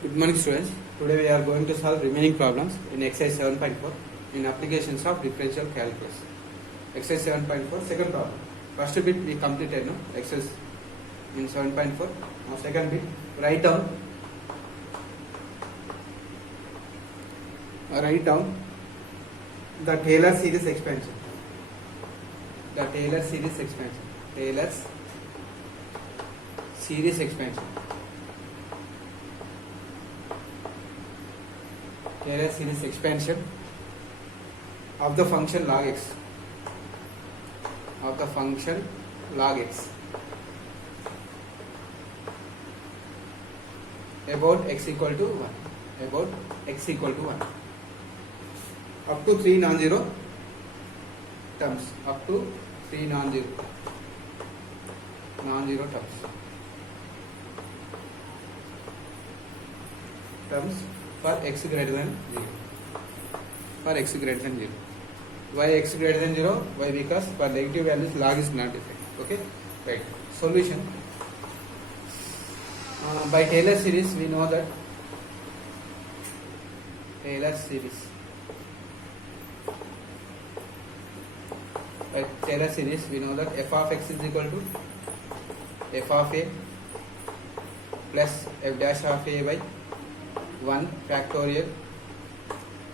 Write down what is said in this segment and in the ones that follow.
Good morning, students. Today we are going to solve remaining problems in exercise 7.4 in applications of differential calculus. Exercise 7.4 second problem. First bit we completed, no? Exercise in 7.4. Now second bit, write down the Taylor series expansion. The Taylor series expansion. Taylor's series expansion. Taylor series expansion of the function log x. Of the function log x. About x equal to 1. About x equal to 1. Up to 3 non-zero terms. Up to 3 non-zero terms. For x greater than 0. For x greater than 0. Why x greater than 0? Why? Because for negative values log is not effective. Okay? Right. Solution. By Taylor series we know that Taylor series. By Taylor series we know that f of x is equal to f of a plus f dash of a by 1 factorial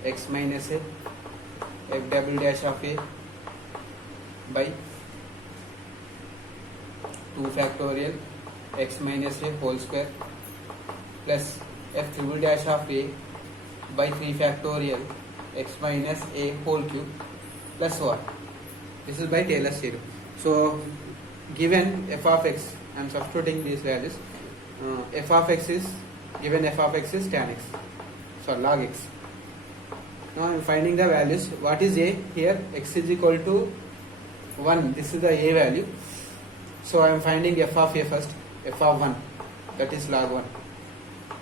x minus a f double dash of a by 2 factorial x minus a whole square plus f triple dash of a by 3 factorial x minus a whole cube plus 1. This is by Taylor series. So given f of x, I am substituting these values. F of x is given f of x is tan x, so log x. Now I am finding the values. What is a? Here x is equal to 1. This is the a value. So I am finding f of a first. F of 1, that is log 1.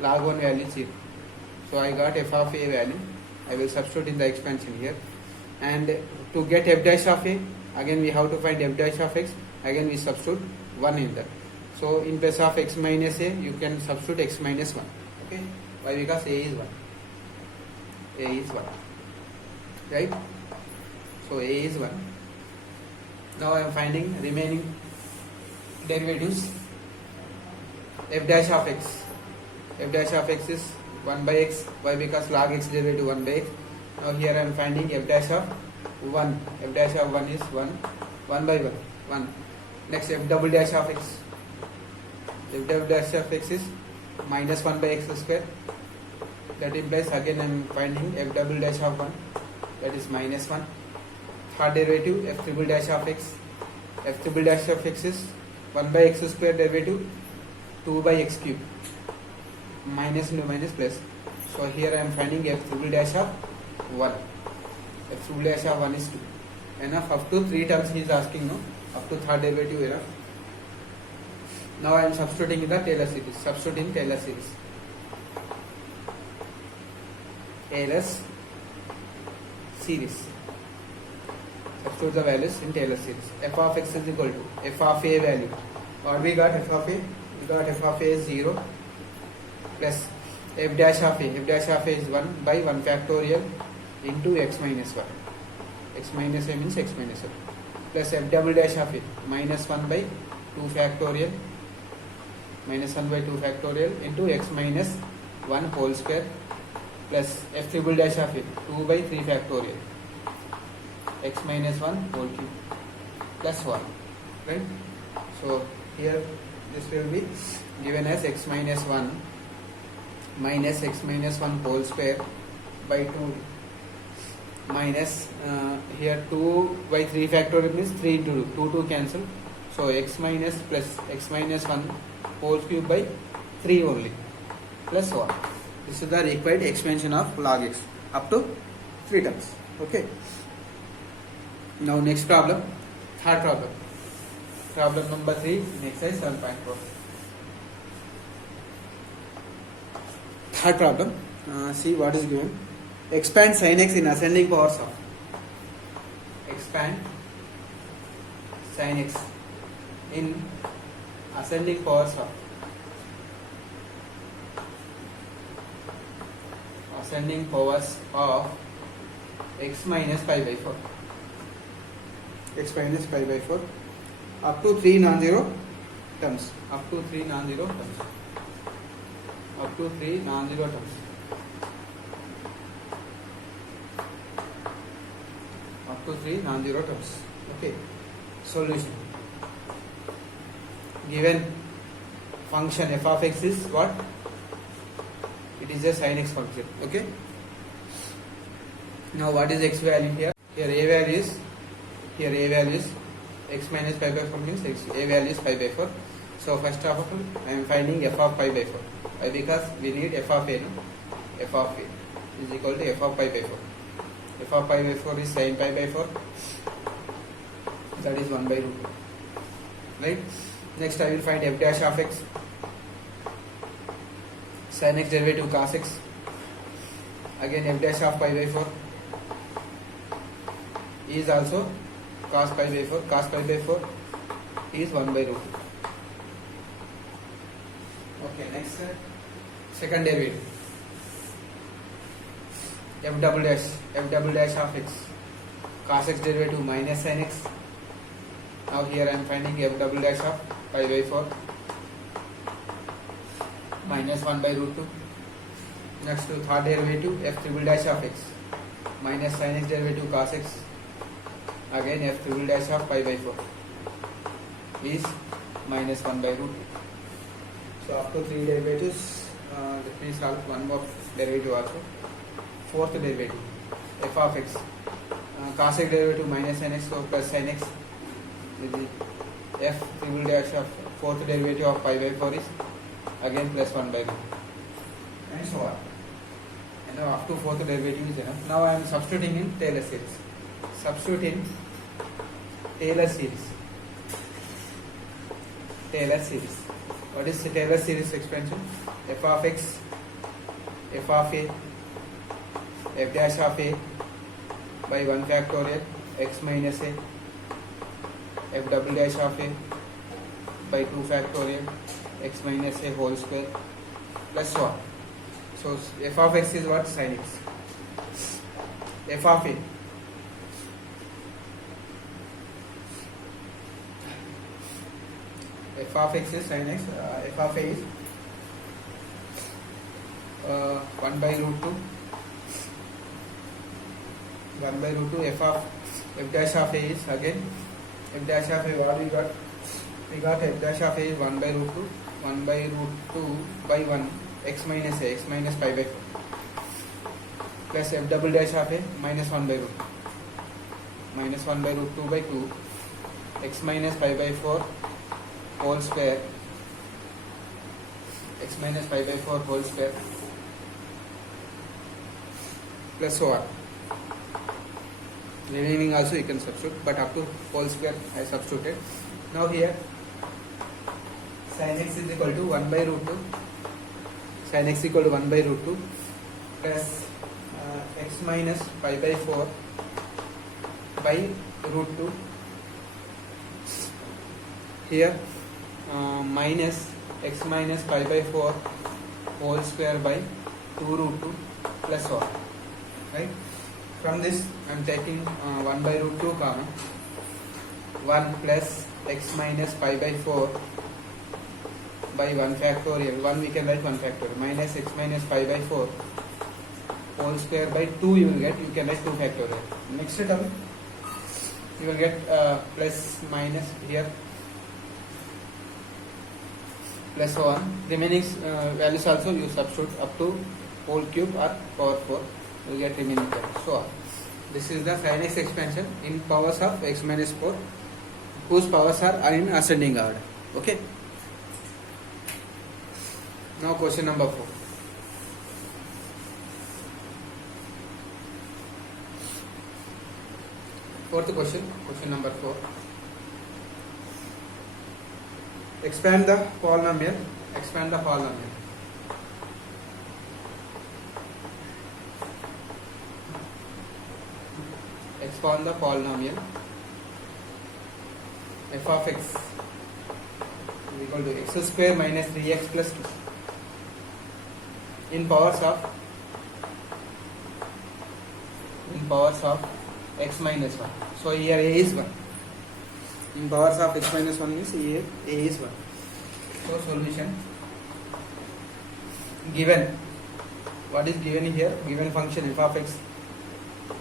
Log 1 value is 0. So I got f of a value. I will substitute in the expansion here. And to get f dash of a, again we have to find f dash of x. Again we substitute 1 in that. So in place of x minus a, you can substitute x minus 1. Okay? Why? Because a is 1. A is 1. Right? So a is 1. Now I am finding remaining derivatives. F dash of x. F dash of x is 1 by x. Why? Because log x derivative 1 by x. Now here I am finding f dash of 1. F dash of 1 is 1 by 1. Next f double dash of x. F double dash of x is minus 1 by x square. That implies again I am finding f double dash of 1. That is minus 1. Third derivative f triple dash of x. F triple dash of x is 1 by x square derivative 2 by x cube. Minus into minus plus. So here I am finding f triple dash of 1. F triple dash of 1 is 2. Enough. Up to 3 terms he is asking, no? Up to third derivative enough. Now I am substituting in the Taylor series. Substituting Taylor series. Taylor's series. Substitute the values in Taylor series. F of x is equal to f of a value. What we got? F of a. We got f of a is 0 plus f dash of a. F dash of a is 1 by 1 factorial into x minus 1. X minus a means x minus 1. Plus f double dash of a minus 1 by 2 factorial. Minus 1 by 2 factorial into x minus 1 whole square plus f triple dash of it 2 by 3 factorial x minus 1 whole cube plus 1. Right? So here this will be given as x minus 1 minus x minus 1 whole square by 2 minus here 2 by 3 factorial means 3 into 2 cancel. So x minus plus x minus 1 whole cube by 3 only plus 1. This is the required expansion of log x up to 3 terms. Okay. Now next problem, third problem. Problem number 3 in exercise 7.4. Third problem. See what is given. Expand sin x in ascending powers of. Expand sin x in ascending powers of ascending powers of x minus pi by 4. X minus pi by 4 up to 3 non-zero terms. Up to 3 non-zero terms. Up to 3 non-zero terms. Up to 3 non-zero terms. Okay. Solution. Given function f of x is what? It is a sin x function. Okay. Now what is x value here? Here a value is x minus pi by 4 means a value is pi by 4. So first of all I am finding f of pi by 4. Why? Because we need f of a. No? F of a is equal to f of pi by 4. F of pi by 4 is sin pi by 4. That is 1 by root 2. Right? Next I will find f dash of x. Sin x derivative cos x. Again f dash of pi by 4 is also cos pi by 4. Cos pi by 4 is 1 by root 2. Okay, next second derivative. F double dash of x. Cos x derivative minus sin x. Now here I am finding f double dash of pi by 4 minus 1 by root 2. Next to third derivative f triple dash of x minus sin x derivative cos x. Again f triple dash of pi by 4 is minus 1 by root 2. So up to 3 derivatives. Let me solve one more derivative also. Fourth derivative f of x. Cos x derivative minus sin x, so plus sin x. F triple dash of fourth derivative of pi by 4 is again plus 1 by root 2. And so on. And now up to fourth derivative is enough. Now I am substituting in Taylor series. Substitute in Taylor series. Taylor series. What is the Taylor series expansion? F of x, f of a, f dash of a by 1 factorial x minus a, f double dash of a by 2 factorial x minus a whole square plus so on. So f of x is what? Sin x. F of a. F of x is sin x. F of a is 1 by root 2. 1 by root 2. F dash of a is again f dash of a. What we got? We got f dash of a is 1 by root 2. 1 by root 2 by 1 x minus a, x minus pi by 4 plus f double dash of a minus 1 by root 2. Minus 1 by root 2 by 2 x minus pi by 4 whole square, x minus pi by 4 whole square plus so on. Remaining also you can substitute, but up to whole square I substituted. Now here sin x is equal to 1 by root 2. Sin x equal to 1 by root 2 plus x minus pi by 4 by root 2. Here minus x minus pi by 4 whole square by 2 root 2 plus 1. Right? From this I am taking 1 by root 2 common. 1 plus x minus pi by 4 by 1 factorial. 1 we can write 1 factorial minus x minus pi by 4 whole square by 2 you will get. You can write 2 factorial. Next term you will get plus minus here plus 1. Remaining values also you substitute up to whole cube or power 4. You will get remaining values. So this is the sin x expansion in powers of x minus 4 whose powers are in ascending order. Okay. Now question number 4. Fourth question, question number 4. Expand the polynomial. Expand the polynomial. Expand the polynomial f of x is equal to x square minus 3x plus 2 in powers of in powers of x minus 1. So here a is 1. In powers of x minus 1 means here a is 1. So solution given. What is given here? Given function f of x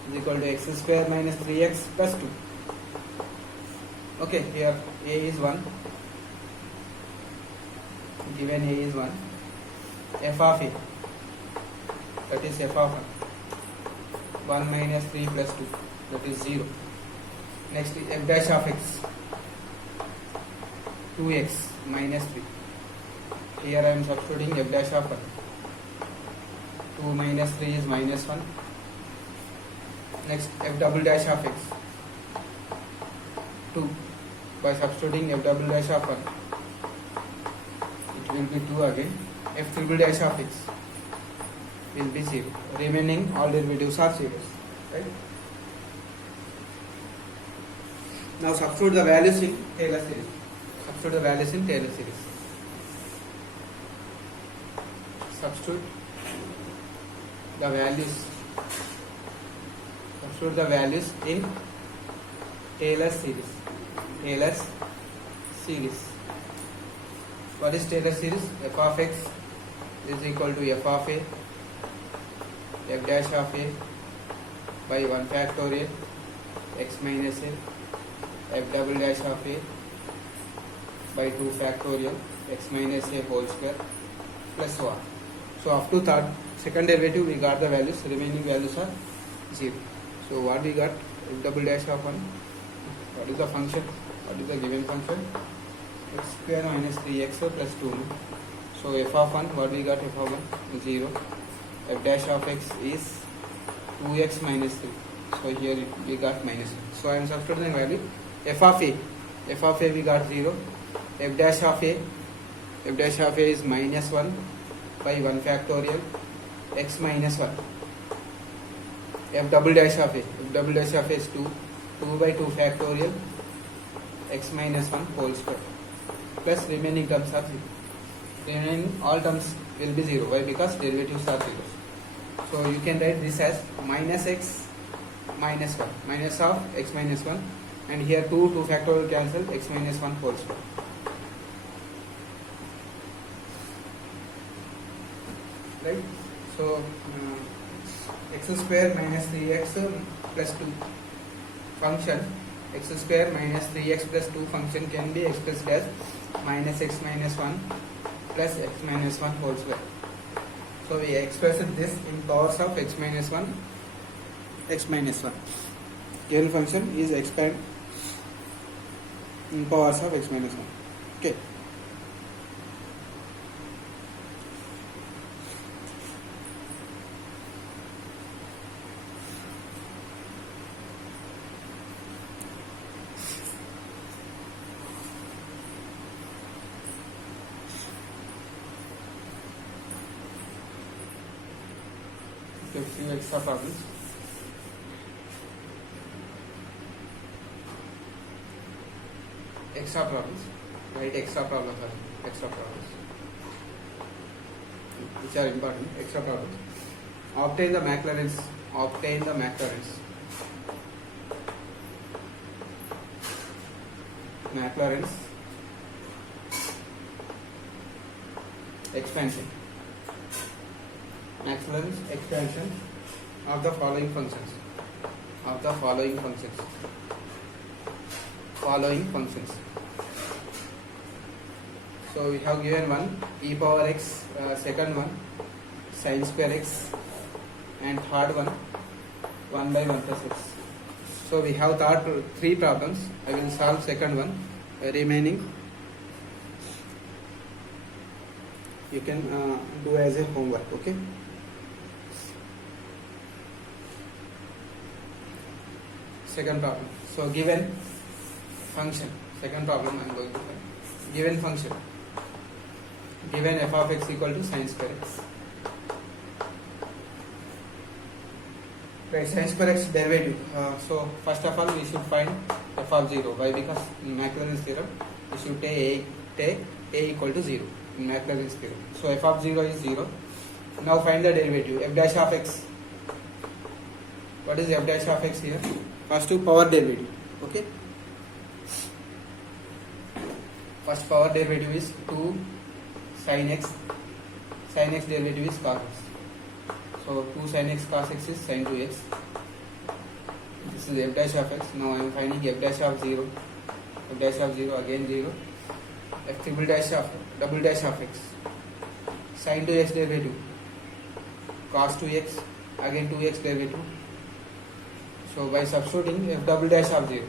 is equal to x square minus 3x plus 2. Okay, here a is 1. Given a is 1. F of a, that is f of 1 minus 3 plus 2, that is 0. Next is f dash of x, 2x minus 3. Here I am substituting f dash of 1. 2 minus 3 is minus 1. Next f double dash of x, 2. By substituting f double dash of 1, it will be 2 again. F triple dash of x will be 0. Remaining all derivatives are zeros. Right? Now substitute the values in Taylor series. Substitute the values in Taylor series. Substitute the values. Substitute the values in Taylor series. Taylor's series. What is Taylor series? F of x is equal to f of a, f dash of a by 1 factorial x minus a, f double dash of a by 2 factorial x minus a whole square plus so on. So up to second derivative we got the values, remaining values are 0. So what we got? F double dash of 1. What is the function? What is the given function? X square minus 3x plus 2. So f of 1, what we got? F of 1, 0. F dash of x is 2x minus 3. So here we got minus 1. So I am substituting value. F of a we got 0. F dash of a is minus 1 by 1 factorial x minus 1. F double dash of a is 2 by 2 factorial x minus 1 whole square plus remaining terms are 0. Remaining all terms will be 0. Why? Because derivatives are 0. So you can write this as minus x minus 1, minus of x minus 1, and here 2 factorial cancel, x minus 1 whole square. Right? So x square minus 3x plus 2 function, x square minus 3x plus 2 function can be expressed as minus x minus 1 plus x minus 1 whole square. So we expressed this in powers of x minus 1, x minus 1. Given function is expand in powers of x minus 1. Okay. A few extra problems. Extra problems. Write extra problems. Extra problems, which are important. Extra problems. Obtain the Maclaurin's. Obtain the Maclaurin's. Maclaurin's expansion. Maclaurin's expansion of the following functions. Of the following functions. Following functions. So we have given one e power x, second one sin square x, and third one 1 by 1 plus x. So we have third 3 problems. I will solve second one. Remaining you can do as a homework. Okay. Second problem. So given function. Second problem I am going to find. Given function. Given f of x equal to sin square x. Right, sin square x derivative. So first of all we should find f of 0. Why? Because in Maclaurin's theorem we should take a equal to 0 in Maclaurin's theorem. So f of 0 is 0. Now find the derivative. F dash of x. What is f dash of x here? First to power derivative. Okay. First power derivative is 2 sin x. Sin x derivative is cos x. So 2 sin x cos x is sin 2x. This is f dash of x. Now I am finding f dash of 0. F dash of 0 again 0. F triple dash of double dash of x. Sin 2x derivative. Cos 2x again 2x derivative. So by substituting f double dash of 0.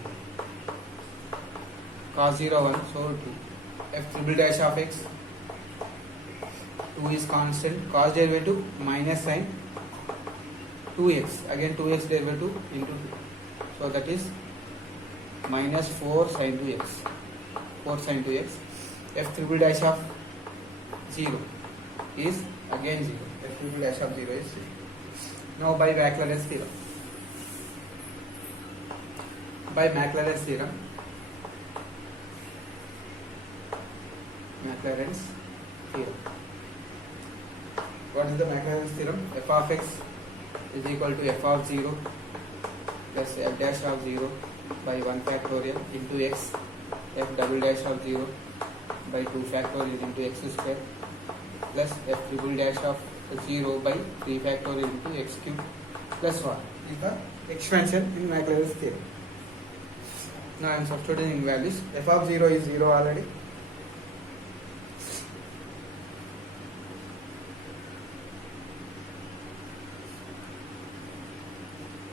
Cos 0 1 so 2. F triple dash of x. 2 is constant. Cos derivative minus sin 2x again 2x derivative into 2. So that is minus 4 sin 2x. 4 sin 2x. F triple dash of 0 is again 0. F triple dash of 0 is 0. Now by Maclaurin's theorem. By Maclaurin's theorem. Maclaurin's theorem. What is the Maclaurin's theorem? F of x is equal to f of 0 plus f dash of 0 by 1 factorial into x, f double dash of 0 by 2 factorial into x square plus f triple dash of 0 by 3 factorial into x cube plus 1 is the expansion in Maclaurin's theorem. Now I am substituting in values. F of 0 is 0 already.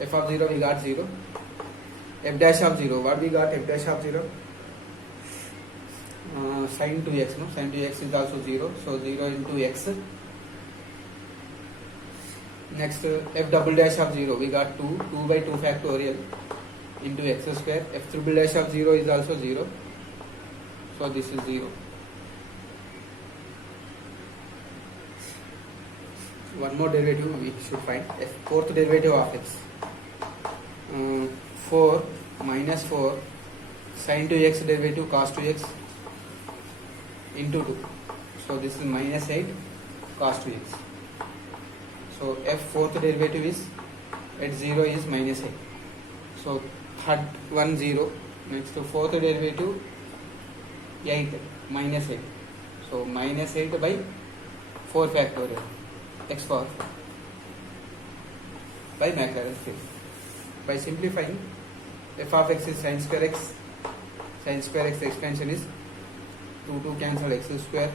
F of 0 we got 0. F dash of 0, what we got? F dash of 0 sin 2x, no? Sin 2x is also 0, so 0 into x. Next f double dash of 0 we got 2 by 2 factorial into x square. F triple dash of 0 is also 0, so this is 0. One more derivative we should find. Fourth derivative of x. 4 minus 4 sin 2x derivative cos 2x into 2. So this is minus 8 cos 2x. So f fourth derivative is at 0 is minus 8. So third one 0. Next to fourth derivative 8 minus 8. So minus 8 by 4 factorial x power 4 by Maclaurin's theorem. By simplifying, f of x is sin square x. Sin square x expansion is 2 cancel x square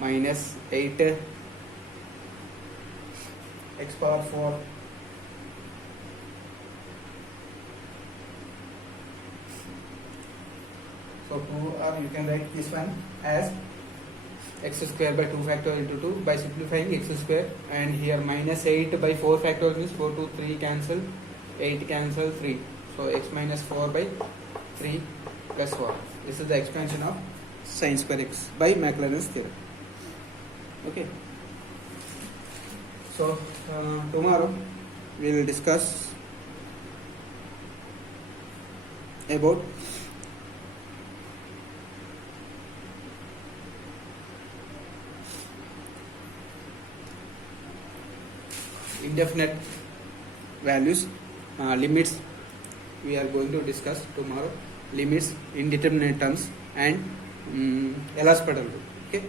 minus 8 x power 4 so 2, or you can write this one as x square by 2 factorial into 2 by simplifying x square, and here minus 8 by 4 factorial means 4 to 3 cancel, 8 cancel 3, so x minus 4 by 3 plus 1. This is the expansion of sin square x by Maclaurin's theorem. Okay. So tomorrow we will discuss about indefinite values, limits. We are going to discuss tomorrow limits, indeterminate terms, and L Hospital. Okay.